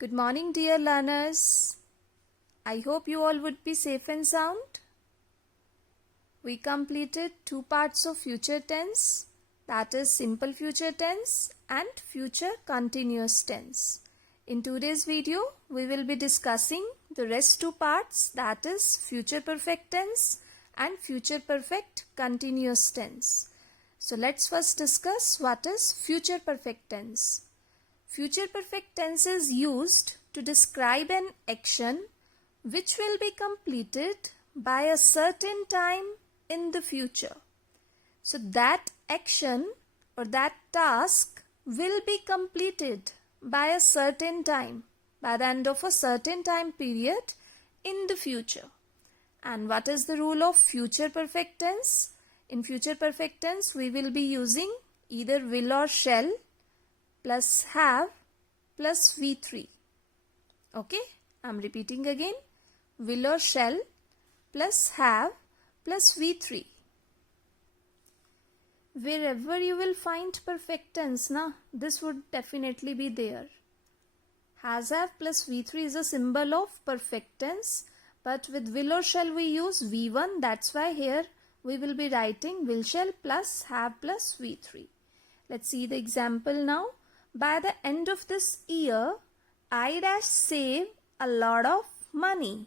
Good morning, dear learners. I hope you all would be safe and sound. We completed two parts of future tense, that is simple future tense and future continuous tense. In today's video, we will be discussing the rest two parts, that is future perfect tense and future perfect continuous tense. So let's first discuss what is future perfect tense. Future perfect tense is used to describe an action which will be completed by a certain time in the future. So that action or that task will be completed by a certain time, by the end of a certain time period in the future. And what is the rule of future perfect tense? In future perfect tense, we will be using either will or shall plus have plus V3. Okay, I'm repeating again. Will or shall plus have plus V3. Wherever you will find perfect tense, this would definitely be there. Has, have plus V3 is a symbol of perfect tense, but with will or shall we use V1. That's why here we will be writing will shall plus have plus V3. Let's see the example now. By the end of this year, I dash save a lot of money.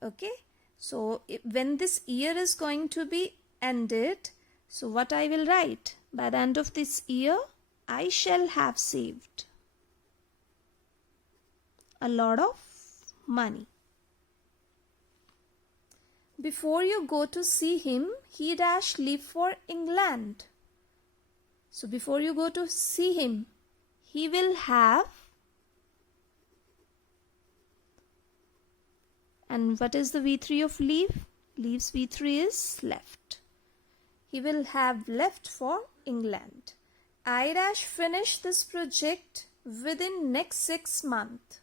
Okay, so when this year is going to be ended, so what I will write? By the end of this year, I shall have saved a lot of money. Before you go to see him, he dash leave for England. So before you go to see him, he will have, and what is the V3 of leave? Leave's V3 is left. He will have left for England. I dash finish this project within next 6 months.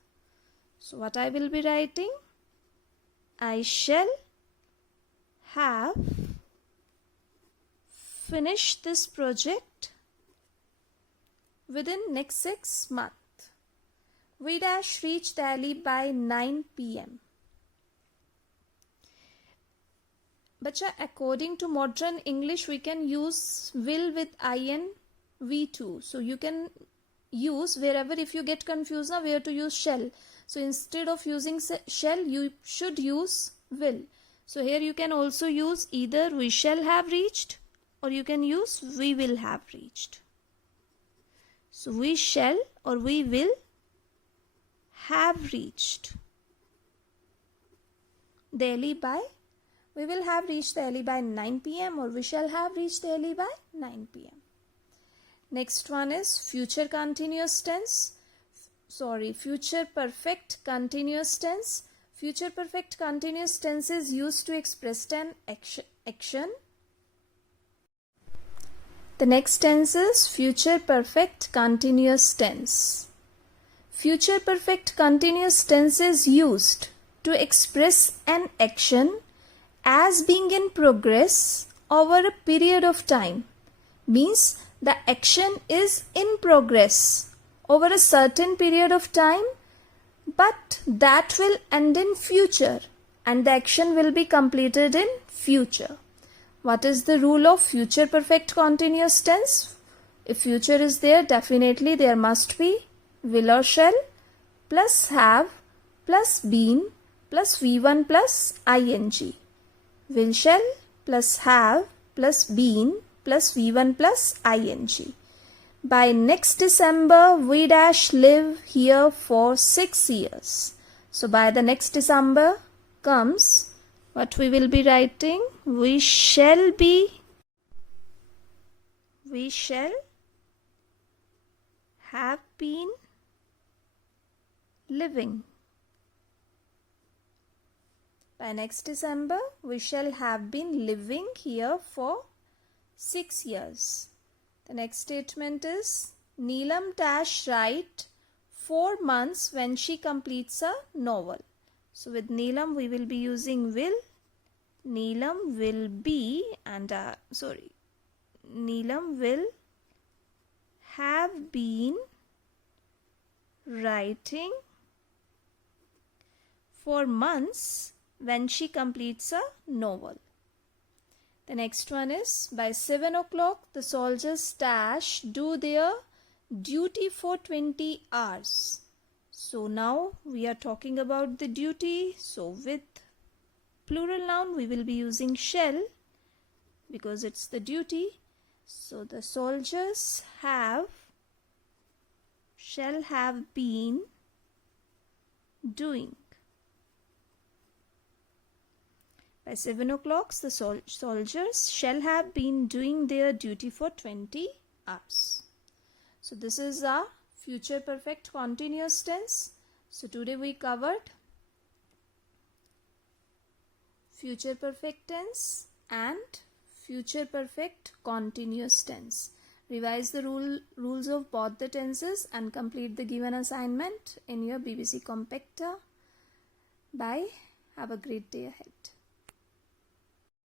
So what I will be writing? I shall have finished this project within next 6 months. We dash reach Delhi by 9 p.m. Bacha, according to modern English, we can use will with in V2. So you can use wherever, if you get confused now where to use shall. So instead of using shall, you should use will. So here you can also use either we shall have reached or you can use we will have reached. So we shall or we will have reached Delhi by, we will have reached Delhi by 9 p.m. or we shall have reached Delhi by 9 p.m. Next one is future continuous tense. Future perfect continuous tense. Future perfect continuous tense is used to express an action. The next tense is future perfect continuous tense. Future perfect continuous tense is used to express an action as being in progress over a period of time. Means the action is in progress over a certain period of time, but that will end in future and the action will be completed in future. What is the rule of future perfect continuous tense? If future is there, definitely there must be will or shall plus have plus been plus V1 plus ing. Will shall plus have plus been plus V1 plus ing. By next December, we dash live here for 6 years. So by the next December comes what we will be writing? We shall have been living. By next December, we shall have been living here for 6 years. The next statement is Neelam dash write 4 months when she completes a novel. So with Neelam we will be using will. Neelam will be Neelam will have been writing for months when she completes a novel. The next one is, by 7 o'clock the soldiers dash do their duty for 20 hours. So now we are talking about the duty. So with plural noun we will be using shall because it's the duty. So the soldiers shall have been doing. By 7 o'clock the soldiers shall have been doing their duty for 20 hours. So this is our future perfect continuous tense. So today we covered future perfect tense and future perfect continuous tense. Revise the rules of both the tenses and complete the given assignment in your BBC Compactor. Bye. Have a great day ahead.